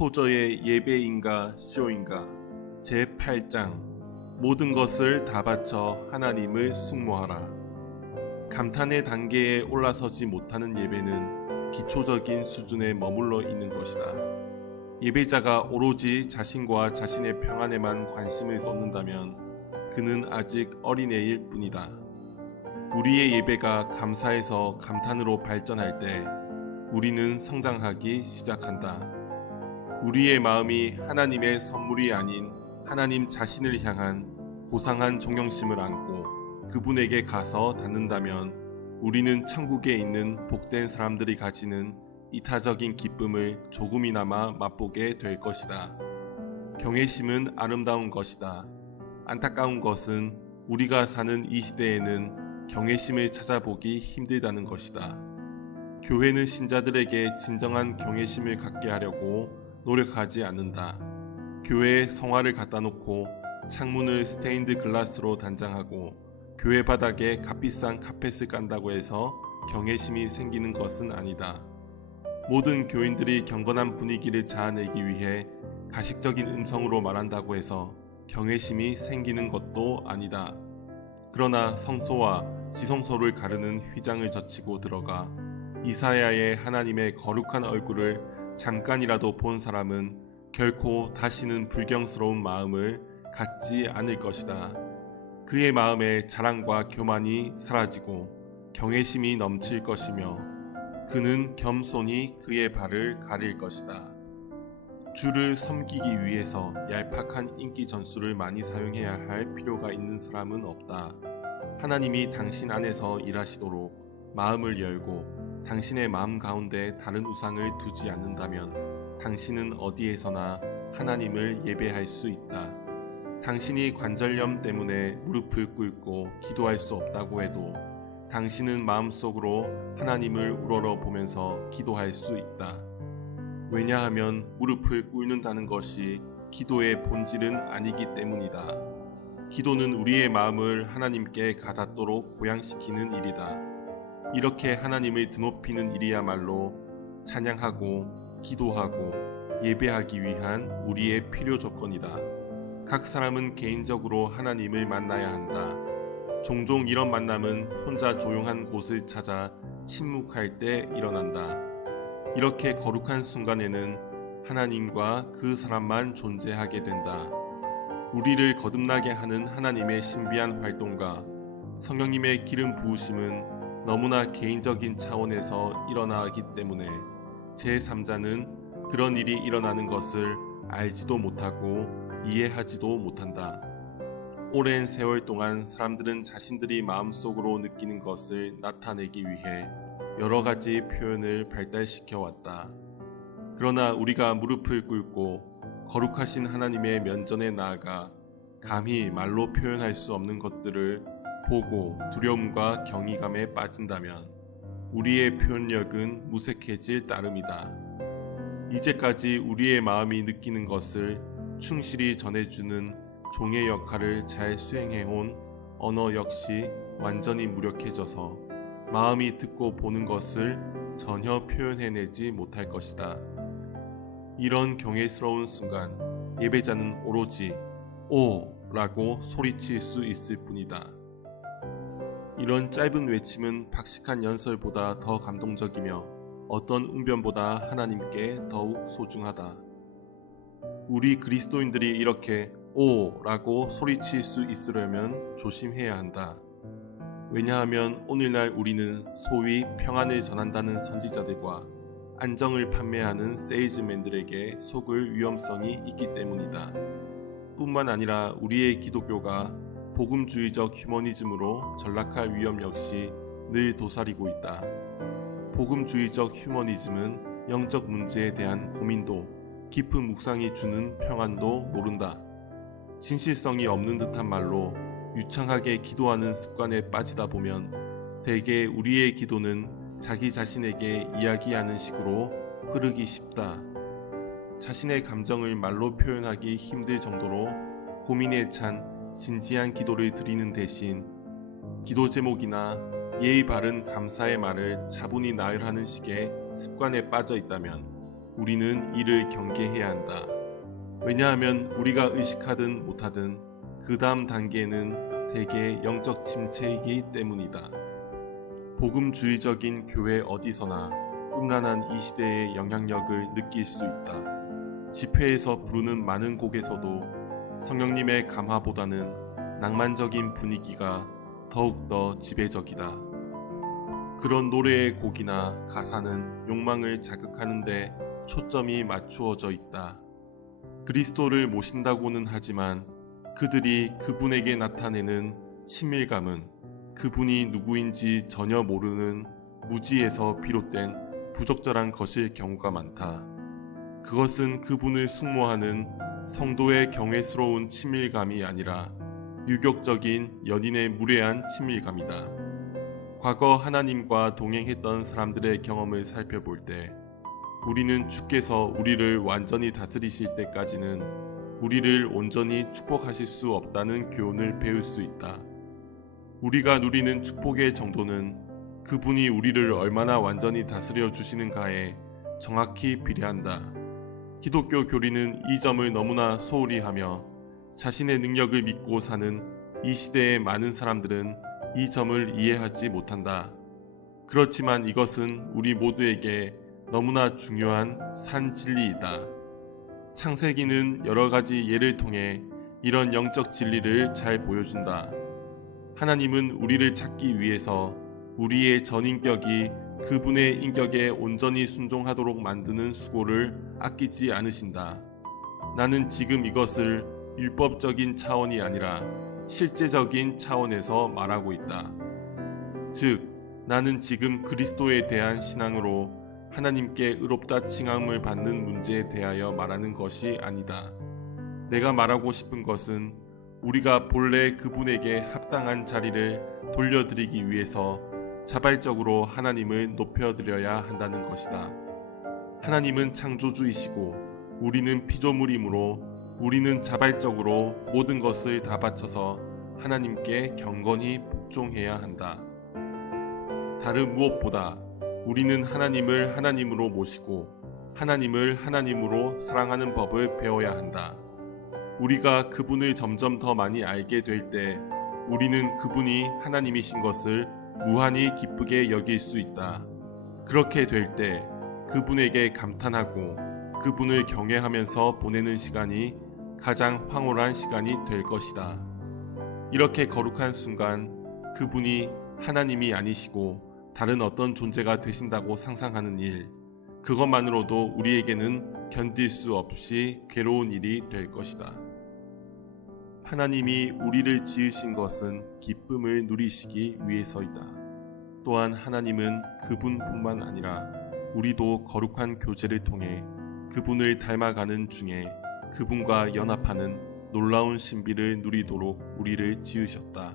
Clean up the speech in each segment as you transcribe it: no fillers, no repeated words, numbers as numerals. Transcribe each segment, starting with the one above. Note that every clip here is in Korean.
토저의 예배인가 쇼인가 제8장 모든 것을 다 바쳐 하나님을 숭모하라. 감탄의 단계에 올라서지 못하는 예배는 기초적인 수준에 머물러 있는 것이다. 예배자가 오로지 자신과 자신의 평안에만 관심을 쏟는다면 그는 아직 어린애일 뿐이다. 우리의 예배가 감사에서 감탄으로 발전할 때 우리는 성장하기 시작한다. 우리의 마음이 하나님의 선물이 아닌 하나님 자신을 향한 고상한 존경심을 안고 그분에게 가서 닿는다면 우리는 천국에 있는 복된 사람들이 가지는 이타적인 기쁨을 조금이나마 맛보게 될 것이다. 경외심은 아름다운 것이다. 안타까운 것은 우리가 사는 이 시대에는 경외심을 찾아보기 힘들다는 것이다. 교회는 신자들에게 진정한 경외심을 갖게 하려고 노력하지 않는다. 교회에 성화를 갖다 놓고 창문을 스테인드 글라스로 단장하고 교회 바닥에 값비싼 카펫을 깐다고 해서 경외심이 생기는 것은 아니다. 모든 교인들이 경건한 분위기를 자아내기 위해 가식적인 음성으로 말한다고 해서 경외심이 생기는 것도 아니다. 그러나 성소와 지성소를 가르는 휘장을 젖히고 들어가 이사야의 하나님의 거룩한 얼굴을 잠깐이라도 본 사람은 결코 다시는 불경스러운 마음을 갖지 않을 것이다. 그의 마음에 자랑과 교만이 사라지고 경외심이 넘칠 것이며 그는 겸손히 그의 발을 가릴 것이다. 주를 섬기기 위해서 얄팍한 인기 전술을 많이 사용해야 할 필요가 있는 사람은 없다. 하나님이 당신 안에서 일하시도록 마음을 열고 당신의 마음 가운데 다른 우상을 두지 않는다면 당신은 어디에서나 하나님을 예배할 수 있다. 당신이 관절염 때문에 무릎을 꿇고 기도할 수 없다고 해도 당신은 마음속으로 하나님을 우러러 보면서 기도할 수 있다. 왜냐하면 무릎을 꿇는다는 것이 기도의 본질은 아니기 때문이다. 기도는 우리의 마음을 하나님께 가닿도록 고양시키는 일이다. 이렇게 하나님을 드높이는 일이야말로 찬양하고 기도하고 예배하기 위한 우리의 필요 조건이다. 각 사람은 개인적으로 하나님을 만나야 한다. 종종 이런 만남은 혼자 조용한 곳을 찾아 침묵할 때 일어난다. 이렇게 거룩한 순간에는 하나님과 그 사람만 존재하게 된다. 우리를 거듭나게 하는 하나님의 신비한 활동과 성령님의 기름 부으심은 너무나 개인적인 차원에서 일어나기 때문에 제3자는 그런 일이 일어나는 것을 알지도 못하고 이해하지도 못한다. 오랜 세월 동안 사람들은 자신들이 마음속으로 느끼는 것을 나타내기 위해 여러 가지 표현을 발달시켜 왔다. 그러나 우리가 무릎을 꿇고 거룩하신 하나님의 면전에 나아가 감히 말로 표현할 수 없는 것들을 보고 두려움과 경이감에 빠진다면 우리의 표현력은 무색해질 따름이다. 이제까지 우리의 마음이 느끼는 것을 충실히 전해주는 종의 역할을 잘 수행해온 언어 역시 완전히 무력해져서 마음이 듣고 보는 것을 전혀 표현해내지 못할 것이다. 이런 경외스러운 순간 예배자는 오로지 오! 라고 소리칠 수 있을 뿐이다. 이런 짧은 외침은 박식한 연설보다 더 감동적이며 어떤 웅변보다 하나님께 더욱 소중하다. 우리 그리스도인들이 이렇게 오! 라고 소리칠 수 있으려면 조심해야 한다. 왜냐하면 오늘날 우리는 소위 평안을 전한다는 선지자들과 안정을 판매하는 세일즈맨들에게 속을 위험성이 있기 때문이다. 뿐만 아니라 우리의 기독교가 복음주의적 휴머니즘으로 전락할 위험 역시 늘 도사리고 있다. 복음주의적 휴머니즘은 영적 문제에 대한 고민도 깊은 묵상이 주는 평안도 모른다. 진실성이 없는 듯한 말로 유창하게 기도하는 습관에 빠지다 보면 대개 우리의 기도는 자기 자신에게 이야기하는 식으로 흐르기 쉽다. 자신의 감정을 말로 표현하기 힘들 정도로 고민에 찬 진지한 기도를 드리는 대신 기도 제목이나 예의 바른 감사의 말을 차분히 나열하는 식의 습관에 빠져 있다면 우리는 이를 경계해야 한다. 왜냐하면 우리가 의식하든 못하든 그 다음 단계는 대개 영적 침체이기 때문이다. 복음주의적인 교회 어디서나 음란한 이 시대의 영향력을 느낄 수 있다. 집회에서 부르는 많은 곡에서도 성령님의 감화보다는 낭만적인 분위기가 더욱더 지배적이다. 그런 노래의 곡이나 가사는 욕망을 자극하는 데 초점이 맞추어져 있다. 그리스도를 모신다고는 하지만 그들이 그분에게 나타내는 친밀감은 그분이 누구인지 전혀 모르는 무지에서 비롯된 부적절한 것일 경우가 많다. 그것은 그분을 숙모하는 성도의 경외스러운 친밀감이 아니라 유격적인 연인의 무례한 친밀감이다. 과거 하나님과 동행했던 사람들의 경험을 살펴볼 때 우리는 주께서 우리를 완전히 다스리실 때까지는 우리를 온전히 축복하실 수 없다는 교훈을 배울 수 있다. 우리가 누리는 축복의 정도는 그분이 우리를 얼마나 완전히 다스려 주시는가에 정확히 비례한다. 기독교 교리는 이 점을 너무나 소홀히 하며 자신의 능력을 믿고 사는 이 시대의 많은 사람들은 이 점을 이해하지 못한다. 그렇지만 이것은 우리 모두에게 너무나 중요한 산 진리이다. 창세기는 여러 가지 예를 통해 이런 영적 진리를 잘 보여준다. 하나님은 우리를 찾기 위해서 우리의 전인격이 그분의 인격에 온전히 순종하도록 만드는 수고를 아끼지 않으신다. 나는 지금 이것을 율법적인 차원이 아니라 실제적인 차원에서 말하고 있다. 즉, 나는 지금 그리스도에 대한 신앙으로 하나님께 의롭다 칭함을 받는 문제에 대하여 말하는 것이 아니다. 내가 말하고 싶은 것은 우리가 본래 그분에게 합당한 자리를 돌려드리기 위해서 자발적으로 하나님을 높여드려야 한다는 것이다. 하나님은 창조주이시고 우리는 피조물이므로 우리는 자발적으로 모든 것을 다 바쳐서 하나님께 경건히 복종해야 한다. 다른 무엇보다 우리는 하나님을 하나님으로 모시고 하나님을 하나님으로 사랑하는 법을 배워야 한다. 우리가 그분을 점점 더 많이 알게 될 때 우리는 그분이 하나님이신 것을 무한히 기쁘게 여길 수 있다. 그렇게 될 때 그분에게 감탄하고 그분을 경외하면서 보내는 시간이 가장 황홀한 시간이 될 것이다. 이렇게 거룩한 순간 그분이 하나님이 아니시고 다른 어떤 존재가 되신다고 상상하는 일, 그것만으로도 우리에게는 견딜 수 없이 괴로운 일이 될 것이다. 하나님이 우리를 지으신 것은 기쁨을 누리시기 위해서이다. 또한 하나님은 그분뿐만 아니라 우리도 거룩한 교제를 통해 그분을 닮아가는 중에 그분과 연합하는 놀라운 신비를 누리도록 우리를 지으셨다.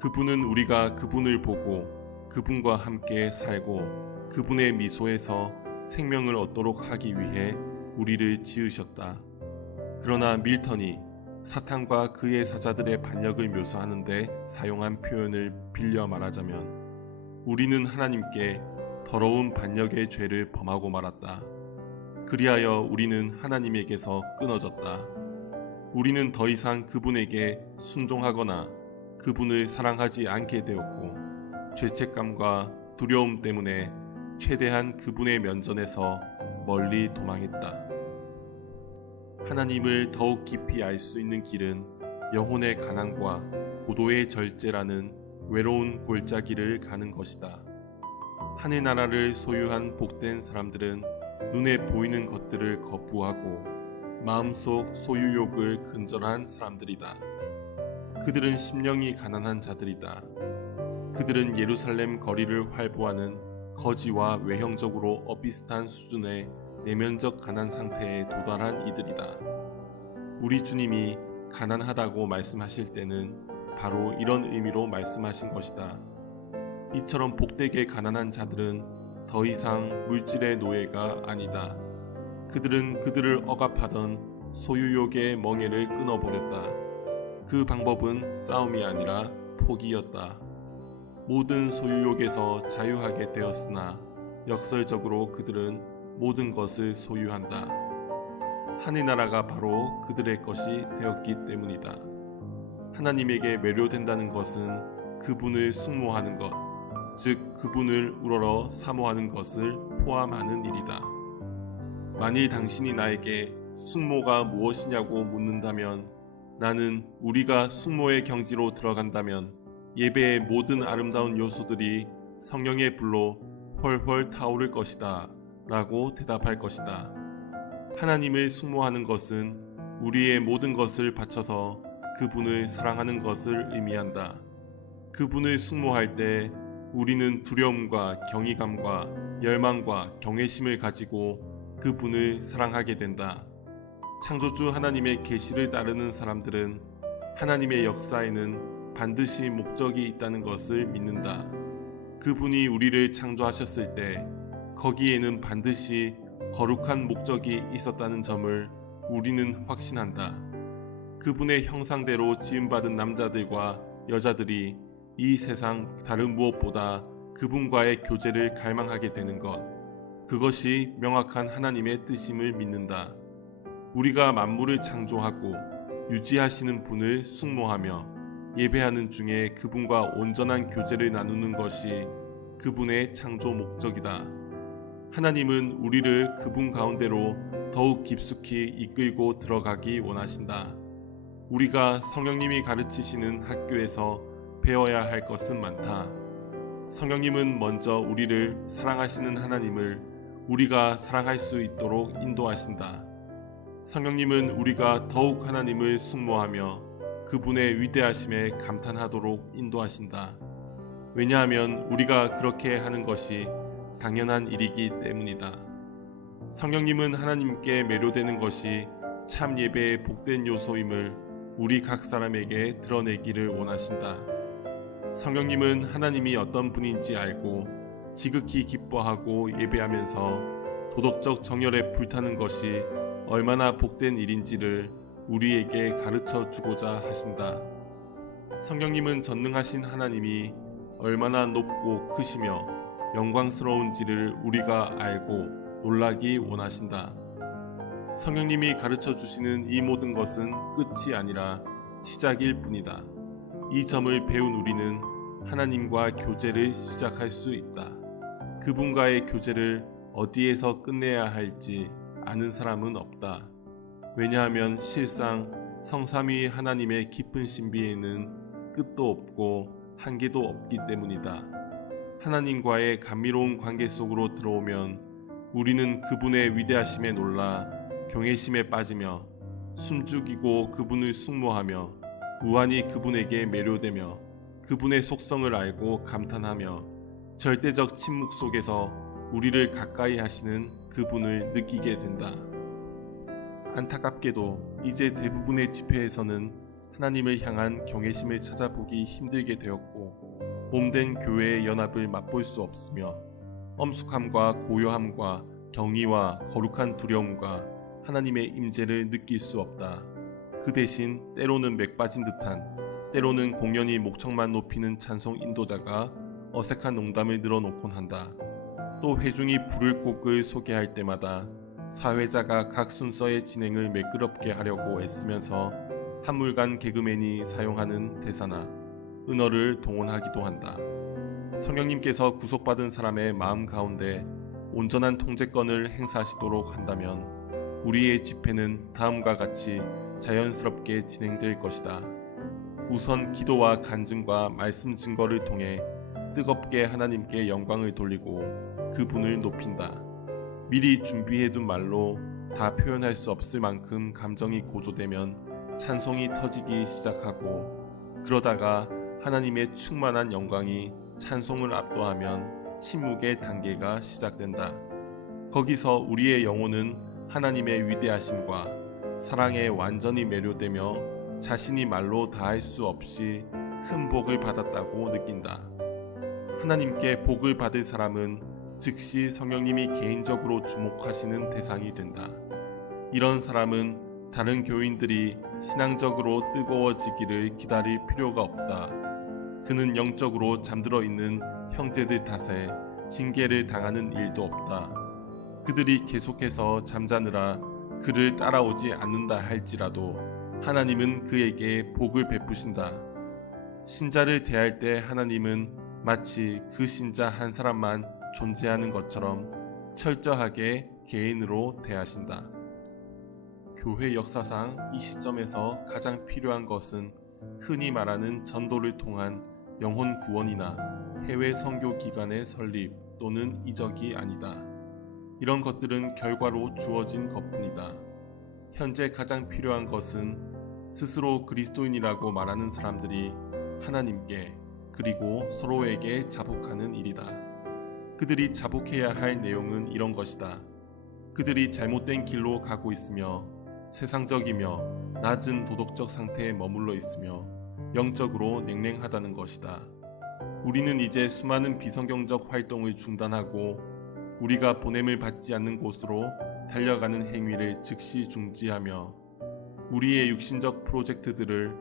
그분은 우리가 그분을 보고 그분과 함께 살고 그분의 미소에서 생명을 얻도록 하기 위해 우리를 지으셨다. 그러나 밀턴이 사탄과 그의 사자들의 반역을 묘사하는데 사용한 표현을 빌려 말하자면 우리는 하나님께 더러운 반역의 죄를 범하고 말았다. 그리하여 우리는 하나님에게서 끊어졌다. 우리는 더 이상 그분에게 순종하거나 그분을 사랑하지 않게 되었고 죄책감과 두려움 때문에 최대한 그분의 면전에서 멀리 도망했다. 하나님을 더욱 깊이 알 수 있는 길은 영혼의 가난과 고도의 절제라는 외로운 골짜기를 가는 것이다. 하늘나라를 소유한 복된 사람들은 눈에 보이는 것들을 거부하고 마음속 소유욕을 근절한 사람들이다. 그들은 심령이 가난한 자들이다. 그들은 예루살렘 거리를 활보하는 거지와 외형적으로 비슷한 수준의 내면적 가난 상태에 도달한 이들이다. 우리 주님이 가난하다고 말씀하실 때는 바로 이런 의미로 말씀하신 것이다. 이처럼 복되게 가난한 자들은 더 이상 물질의 노예가 아니다. 그들은 그들을 억압하던 소유욕의 멍에를 끊어버렸다. 그 방법은 싸움이 아니라 포기였다. 모든 소유욕에서 자유하게 되었으나 역설적으로 그들은 모든 것을 소유한다. 하늘나라가 바로 그들의 것이 되었기 때문이다. 하나님에게 매료된다는 것은 그분을 숭모하는 것, 즉 그분을 우러러 사모하는 것을 포함하는 일이다. 만일 당신이 나에게 숭모가 무엇이냐고 묻는다면 나는 우리가 숭모의 경지로 들어간다면 예배의 모든 아름다운 요소들이 성령의 불로 훨훨 타오를 것이다 라고 대답할 것이다. 하나님을 숭모하는 것은 우리의 모든 것을 바쳐서 그분을 사랑하는 것을 의미한다. 그분을 숭모할 때 우리는 두려움과 경이감과 열망과 경외심을 가지고 그분을 사랑하게 된다. 창조주 하나님의 계시를 따르는 사람들은 하나님의 역사에는 반드시 목적이 있다는 것을 믿는다. 그분이 우리를 창조하셨을 때 거기에는 반드시 거룩한 목적이 있었다는 점을 우리는 확신한다. 그분의 형상대로 지음받은 남자들과 여자들이 이 세상 다른 무엇보다 그분과의 교제를 갈망하게 되는 것, 그것이 명확한 하나님의 뜻임을 믿는다. 우리가 만물을 창조하고 유지하시는 분을 숭모하며 예배하는 중에 그분과 온전한 교제를 나누는 것이 그분의 창조 목적이다. 하나님은 우리를 그분 가운데로 더욱 깊숙이 이끌고 들어가기 원하신다. 우리가 성령님이 가르치시는 학교에서 배워야 할 것은 많다. 성령님은 먼저 우리를 사랑하시는 하나님을 우리가 사랑할 수 있도록 인도하신다. 성령님은 우리가 더욱 하나님을 숭모하며 그분의 위대하심에 감탄하도록 인도하신다. 왜냐하면 우리가 그렇게 하는 것이 당연한 일이기 때문이다. 성령님은 하나님께 매료되는 것이 참 예배의 복된 요소임을 우리 각 사람에게 드러내기를 원하신다. 성령님은 하나님이 어떤 분인지 알고 지극히 기뻐하고 예배하면서 도덕적 정열에 불타는 것이 얼마나 복된 일인지를 우리에게 가르쳐 주고자 하신다. 성령님은 전능하신 하나님이 얼마나 높고 크시며 영광스러운지를 우리가 알고 놀라기 원하신다. 성령님이 가르쳐 주시는 이 모든 것은 끝이 아니라 시작일 뿐이다. 이 점을 배운 우리는 하나님과 교제를 시작할 수 있다. 그분과의 교제를 어디에서 끝내야 할지 아는 사람은 없다. 왜냐하면 실상 성삼위 하나님의 깊은 신비에는 끝도 없고 한계도 없기 때문이다. 하나님과의 감미로운 관계 속으로 들어오면 우리는 그분의 위대하심에 놀라 경외심에 빠지며 숨죽이고 그분을 숭모하며 무한히 그분에게 매료되며 그분의 속성을 알고 감탄하며 절대적 침묵 속에서 우리를 가까이 하시는 그분을 느끼게 된다. 안타깝게도 이제 대부분의 집회에서는 하나님을 향한 경외심을 찾아보기 힘들게 되었고 몸된 교회의 연합을 맛볼 수 없으며 엄숙함과 고요함과 경의와 거룩한 두려움과 하나님의 임재를 느낄 수 없다. 그 대신 때로는 맥 빠진 듯한, 때로는 공연히 목청만 높이는 찬송 인도자가 어색한 농담을 늘어놓곤 한다. 또 회중이 부를 곡을 소개할 때마다 사회자가 각 순서의 진행을 매끄럽게 하려고 애쓰면서 한물간 개그맨이 사용하는 대사나 은어를 동원하기도 한다. 성령님께서 구속받은 사람의 마음 가운데 온전한 통제권을 행사하시도록 한다면 우리의 집회는 다음과 같이 자연스럽게 진행될 것이다. 우선 기도와 간증과 말씀 증거를 통해 뜨겁게 하나님께 영광을 돌리고 그분을 높인다. 미리 준비해둔 말로 다 표현할 수 없을 만큼 감정이 고조되면 찬송이 터지기 시작하고, 그러다가 하나님의 충만한 영광이 찬송을 압도하면 침묵의 단계가 시작된다. 거기서 우리의 영혼은 하나님의 위대하심과 사랑에 완전히 매료되며 자신이 말로 다할 수 없이 큰 복을 받았다고 느낀다. 하나님께 복을 받을 사람은 즉시 성령님이 개인적으로 주목하시는 대상이 된다. 이런 사람은 다른 교인들이 신앙적으로 뜨거워지기를 기다릴 필요가 없다. 그는 영적으로 잠들어 있는 형제들 탓에 징계를 당하는 일도 없다. 그들이 계속해서 잠자느라 그를 따라오지 않는다 할지라도 하나님은 그에게 복을 베푸신다. 신자를 대할 때 하나님은 마치 그 신자 한 사람만 존재하는 것처럼 철저하게 개인으로 대하신다. 교회 역사상 이 시점에서 가장 필요한 것은 흔히 말하는 전도를 통한 영혼 구원이나 해외 선교 기관의 설립 또는 이적이 아니다. 이런 것들은 결과로 주어진 것뿐이다. 현재 가장 필요한 것은 스스로 그리스도인이라고 말하는 사람들이 하나님께 그리고 서로에게 자복하는 일이다. 그들이 자복해야 할 내용은 이런 것이다. 그들이 잘못된 길로 가고 있으며 세상적이며 낮은 도덕적 상태에 머물러 있으며 영적으로 냉랭하다는 것이다. 우리는 이제 수많은 비성경적 활동을 중단하고 우리가 보냄을 받지 않는 곳으로 달려가는 행위를 즉시 중지하며 우리의 육신적 프로젝트들을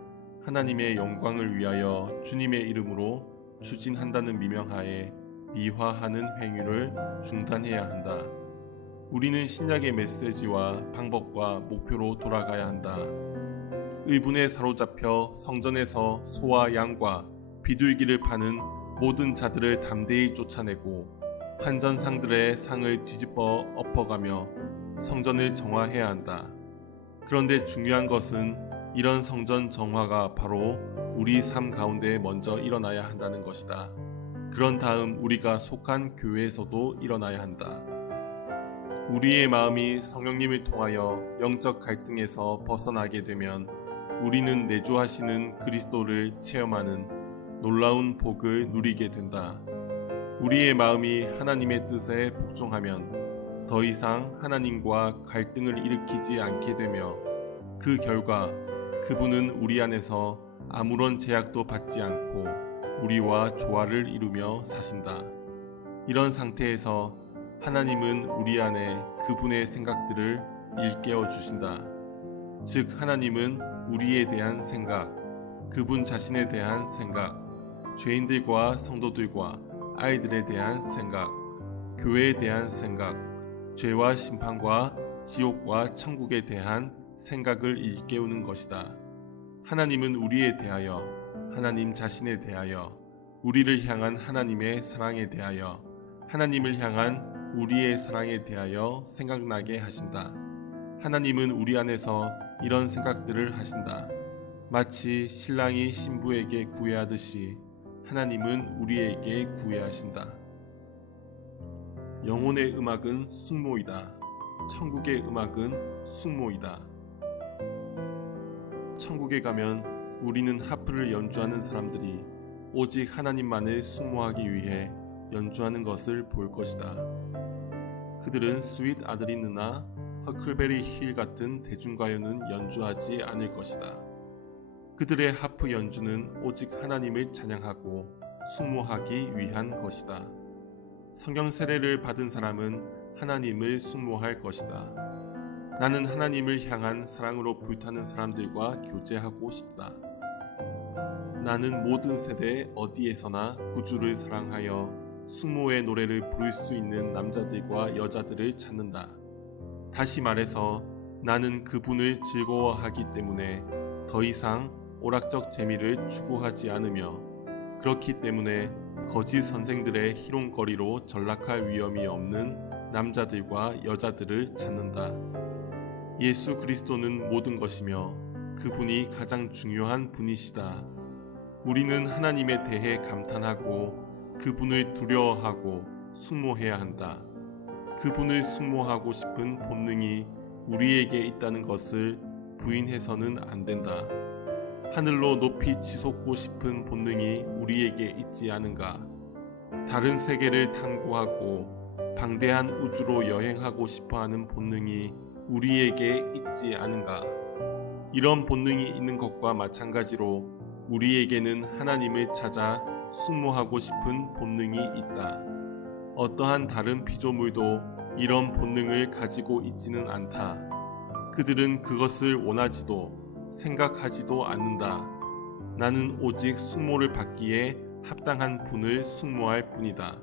하나님의 영광을 위하여 주님의 이름으로 추진한다는 미명하에 미화하는 행위를 중단해야 한다. 우리는 신약의 메시지와 방법과 목표로 돌아가야 한다. 의분에 사로잡혀 성전에서 소와 양과 비둘기를 파는 모든 자들을 담대히 쫓아내고 환전상들의 상을 뒤집어 엎어가며 성전을 정화해야 한다. 그런데 중요한 것은 이런 성전 정화가 바로 우리 삶 가운데 먼저 일어나야 한다는 것이다. 그런 다음 우리가 속한 교회에서도 일어나야 한다. 우리의 마음이 성령님을 통하여 영적 갈등에서 벗어나게 되면 우리는 내주하시는 그리스도를 체험하는 놀라운 복을 누리게 된다. 우리의 마음이 하나님의 뜻에 복종하면 더 이상 하나님과 갈등을 일으키지 않게 되며 그 결과 그분은 우리 안에서 아무런 제약도 받지 않고 우리와 조화를 이루며 사신다. 이런 상태에서 하나님은 우리 안에 그분의 생각들을 일깨워 주신다. 즉 하나님은 우리에 대한 생각, 그분 자신에 대한 생각, 죄인들과 성도들과 아이들에 대한 생각, 교회에 대한 생각, 죄와 심판과 지옥과 천국에 대한 생각을 일깨우는 것이다. 하나님은 우리에 대하여, 하나님 자신에 대하여, 우리를 향한 하나님의 사랑에 대하여, 하나님을 향한 우리의 사랑에 대하여 생각나게 하신다. 하나님은 우리 안에서 이런 생각들을 하신다. 마치 신랑이 신부에게 구애하듯이 하나님은 우리에게 구애하신다. 영혼의 음악은 숙모이다. 천국의 음악은 숙모이다. 천국에 가면 우리는 하프를 연주하는 사람들이 오직 하나님만을 숙모하기 위해 연주하는 것을 볼 것이다. 그들은 스윗 아드리느나 허클베리 힐 같은 대중가요는 연주하지 않을 것이다. 그들의 하프 연주는 오직 하나님을 찬양하고 숙모하기 위한 것이다. 성경 세례를 받은 사람은 하나님을 숙모할 것이다. 나는 하나님을 향한 사랑으로 불타는 사람들과 교제하고 싶다. 나는 모든 세대 어디에서나 구주를 사랑하여 숙모의 노래를 부를 수 있는 남자들과 여자들을 찾는다. 다시 말해서 나는 그분을 즐거워하기 때문에 더 이상 오락적 재미를 추구하지 않으며 그렇기 때문에 거짓 선생들의 희롱거리로 전락할 위험이 없는 남자들과 여자들을 찾는다. 예수 그리스도는 모든 것이며 그분이 가장 중요한 분이시다. 우리는 하나님에 대해 감탄하고 그분을 두려워하고 숙모해야 한다. 그분을 숙모하고 싶은 본능이 우리에게 있다는 것을 부인해서는 안 된다. 하늘로 높이 치솟고 싶은 본능이 우리에게 있지 않은가? 다른 세계를 탐구하고 방대한 우주로 여행하고 싶어하는 본능이 우리에게 있지 않은가? 이런 본능이 있는 것과 마찬가지로 우리에게는 하나님을 찾아 숙모하고 싶은 본능이 있다. 어떠한 다른 피조물도 이런 본능을 가지고 있지는 않다. 그들은 그것을 원하지도 생각하지도 않는다. 나는 오직 숙모를 받기에 합당한 분을 숙모할 뿐이다.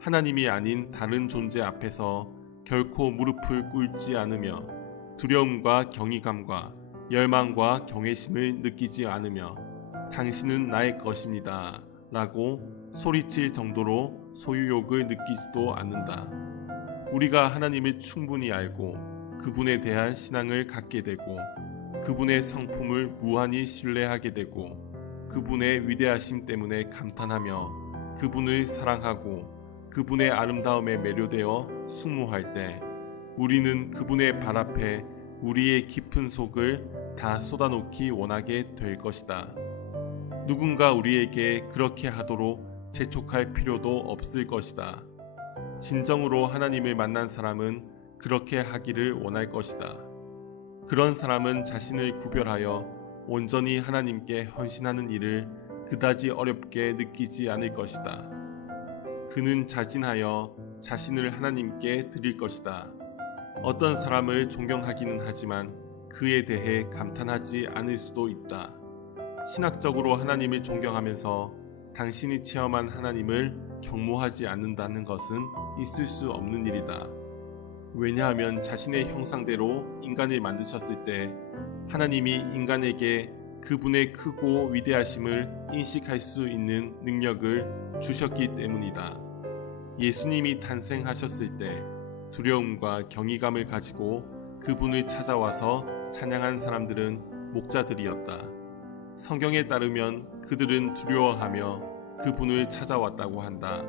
하나님이 아닌 다른 존재 앞에서 결코 무릎을 꿇지 않으며 두려움과 경이감과 열망과 경외심을 느끼지 않으며 당신은 나의 것입니다 라고 소리칠 정도로 소유욕을 느끼지도 않는다. 우리가 하나님을 충분히 알고 그분에 대한 신앙을 갖게 되고 그분의 성품을 무한히 신뢰하게 되고 그분의 위대하심 때문에 감탄하며 그분을 사랑하고 그분의 아름다움에 매료되어 숙모할 때 우리는 그분의 발 앞에 우리의 깊은 속을 다 쏟아놓기 원하게 될 것이다. 누군가 우리에게 그렇게 하도록 재촉할 필요도 없을 것이다. 진정으로 하나님을 만난 사람은 그렇게 하기를 원할 것이다. 그런 사람은 자신을 구별하여 온전히 하나님께 헌신하는 일을 그다지 어렵게 느끼지 않을 것이다. 그는 자진하여 자신을 하나님께 드릴 것이다. 어떤 사람을 존경하기는 하지만 그에 대해 감탄하지 않을 수도 있다. 신학적으로 하나님을 존경하면서 당신이 체험한 하나님을 경모하지 않는다는 것은 있을 수 없는 일이다. 왜냐하면 자신의 형상대로 인간을 만드셨을 때 하나님이 인간에게 그분의 크고 위대하심을 인식할 수 있는 능력을 주셨기 때문이다. 예수님이 탄생하셨을 때 두려움과 경이감을 가지고 그분을 찾아와서 찬양한 사람들은 목자들이었다. 성경에 따르면 그들은 두려워하며 그분을 찾아왔다고 한다.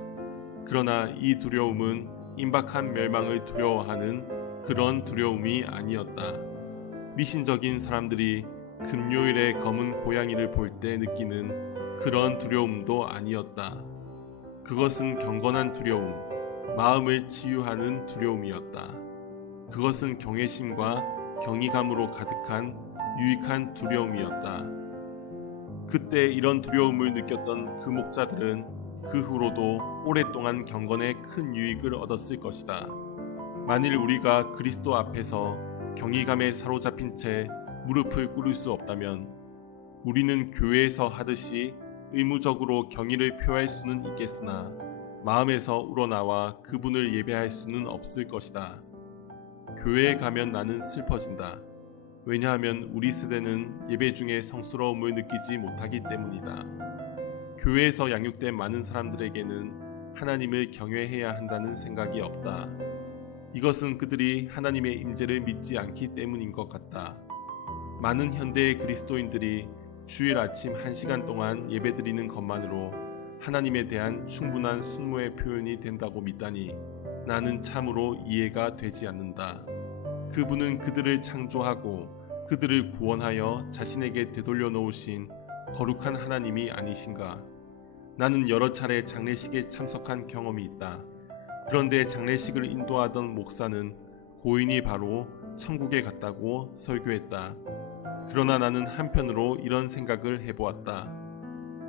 그러나 이 두려움은 임박한 멸망을 두려워하는 그런 두려움이 아니었다. 미신적인 사람들이 금요일에 검은 고양이를 볼 때 느끼는 그런 두려움도 아니었다. 그것은 경건한 두려움, 마음을 치유하는 두려움이었다. 그것은 경외심과 경이감으로 가득한 유익한 두려움이었다. 그때 이런 두려움을 느꼈던 그 목자들은 그 후로도 오랫동안 경건에 큰 유익을 얻었을 것이다. 만일 우리가 그리스도 앞에서 경이감에 사로잡힌 채 무릎을 꿇을 수 없다면 우리는 교회에서 하듯이 의무적으로 경의를 표할 수는 있겠으나 마음에서 우러나와 그분을 예배할 수는 없을 것이다. 교회에 가면 나는 슬퍼진다. 왜냐하면 우리 세대는 예배 중에 성스러움을 느끼지 못하기 때문이다. 교회에서 양육된 많은 사람들에게는 하나님을 경외해야 한다는 생각이 없다. 이것은 그들이 하나님의 임재를 믿지 않기 때문인 것 같다. 많은 현대의 그리스도인들이 주일 아침 1시간 동안 예배드리는 것만으로 하나님에 대한 충분한 순모의 표현이 된다고 믿다니 나는 참으로 이해가 되지 않는다. 그분은 그들을 창조하고 그들을 구원하여 자신에게 되돌려 놓으신 거룩한 하나님이 아니신가? 나는 여러 차례 장례식에 참석한 경험이 있다. 그런데 장례식을 인도하던 목사는 고인이 바로 천국에 갔다고 설교했다. 그러나 나는 한편으로 이런 생각을 해보았다.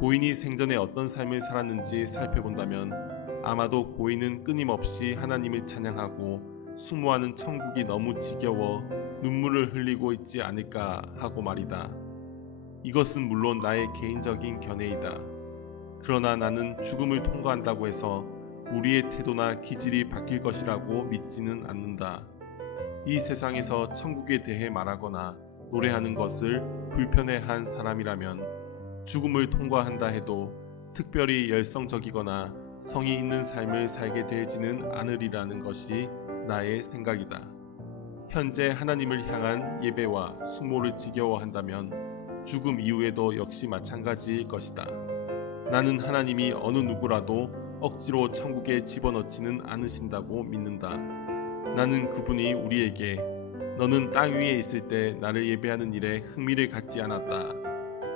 고인이 생전에 어떤 삶을 살았는지 살펴본다면 아마도 고인은 끊임없이 하나님을 찬양하고 숙모하는 천국이 너무 지겨워 눈물을 흘리고 있지 않을까 하고 말이다. 이것은 물론 나의 개인적인 견해이다. 그러나 나는 죽음을 통과한다고 해서 우리의 태도나 기질이 바뀔 것이라고 믿지는 않는다. 이 세상에서 천국에 대해 말하거나 노래하는 것을 불편해한 사람이라면 죽음을 통과한다 해도 특별히 열성적이거나 성의 있는 삶을 살게 되지는 않으리라는 것이 나의 생각이다. 현재 하나님을 향한 예배와 숙모를 지겨워한다면 죽음 이후에도 역시 마찬가지일 것이다. 나는 하나님이 어느 누구라도 억지로 천국에 집어넣지는 않으신다고 믿는다. 나는 그분이 우리에게 너는 땅 위에 있을 때 나를 예배하는 일에 흥미를 갖지 않았다.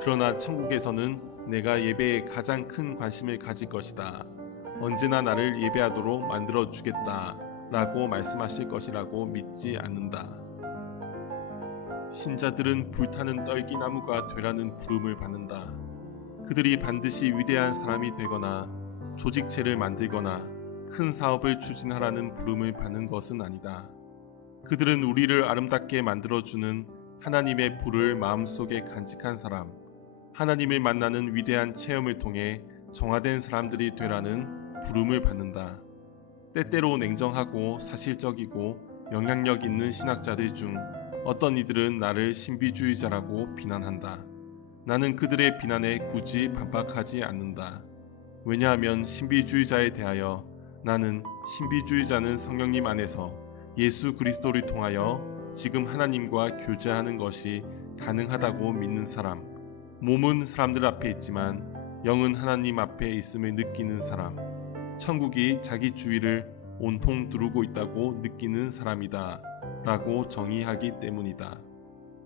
그러나 천국에서는 내가 예배에 가장 큰 관심을 가질 것이다. 언제나 나를 예배하도록 만들어 주겠다 라고 말씀하실 것이라고 믿지 않는다. 신자들은 불타는 떨기나무가 되라는 부름을 받는다. 그들이 반드시 위대한 사람이 되거나 조직체를 만들거나 큰 사업을 추진하라는 부름을 받는 것은 아니다. 그들은 우리를 아름답게 만들어주는 하나님의 불을 마음속에 간직한 사람, 하나님을 만나는 위대한 체험을 통해 정화된 사람들이 되라는 부름을 받는다. 때때로 냉정하고 사실적이고 영향력 있는 신학자들 중 어떤 이들은 나를 신비주의자라고 비난한다. 나는 그들의 비난에 굳이 반박하지 않는다. 왜냐하면 신비주의자에 대하여 나는 신비주의자는 성령님 안에서 예수 그리스도를 통하여 지금 하나님과 교제하는 것이 가능하다고 믿는 사람, 몸은 사람들 앞에 있지만 영은 하나님 앞에 있음을 느끼는 사람, 천국이 자기 주위를 온통 두르고 있다고 느끼는 사람이다 라고 정의하기 때문이다.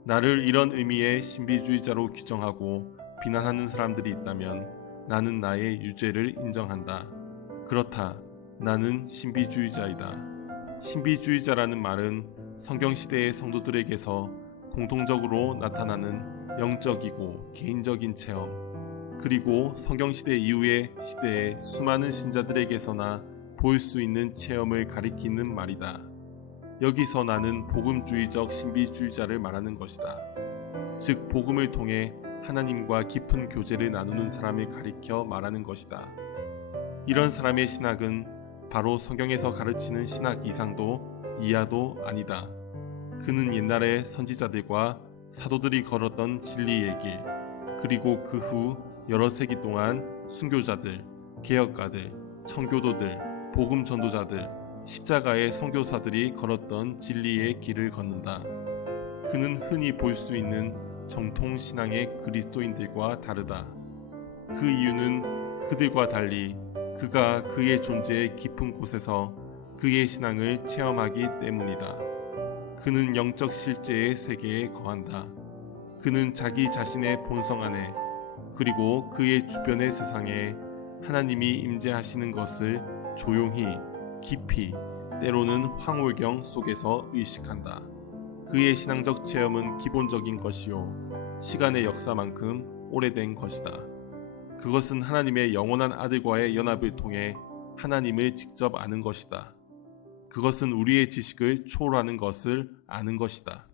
나를 이런 의미의 신비주의자로 규정하고 비난하는 사람들이 있다면 나는 나의 유죄를 인정한다. 그렇다. 나는 신비주의자이다. 신비주의자라는 말은 성경시대의 성도들에게서 공통적으로 나타나는 영적이고 개인적인 체험, 그리고 성경시대 이후의 시대의 수많은 신자들에게서나 볼 수 있는 체험을 가리키는 말이다. 여기서 나는 복음주의적 신비주의자를 말하는 것이다. 즉 복음을 통해 하나님과 깊은 교제를 나누는 사람을 가리켜 말하는 것이다. 이런 사람의 신학은 바로 성경에서 가르치는 신학 이상도 이하도 아니다. 그는 옛날에 선지자들과 사도들이 걸었던 진리의 길, 그리고 그 후 여러 세기 동안 순교자들, 개혁가들, 청교도들, 복음 전도자들, 십자가의 선교사들이 걸었던 진리의 길을 걷는다. 그는 흔히 볼 수 있는 정통 신앙의 그리스도인들과 다르다. 그 이유는 그들과 달리 그가 그의 존재의 깊은 곳에서 그의 신앙을 체험하기 때문이다. 그는 영적 실제의 세계에 거한다. 그는 자기 자신의 본성 안에 그리고 그의 주변의 세상에 하나님이 임재하시는 것을 조용히, 깊이, 때로는 황홀경 속에서 의식한다. 그의 신앙적 체험은 기본적인 것이요 시간의 역사만큼 오래된 것이다. 그것은 하나님의 영원한 아들과의 연합을 통해 하나님을 직접 아는 것이다. 그것은 우리의 지식을 초월하는 것을 아는 것이다.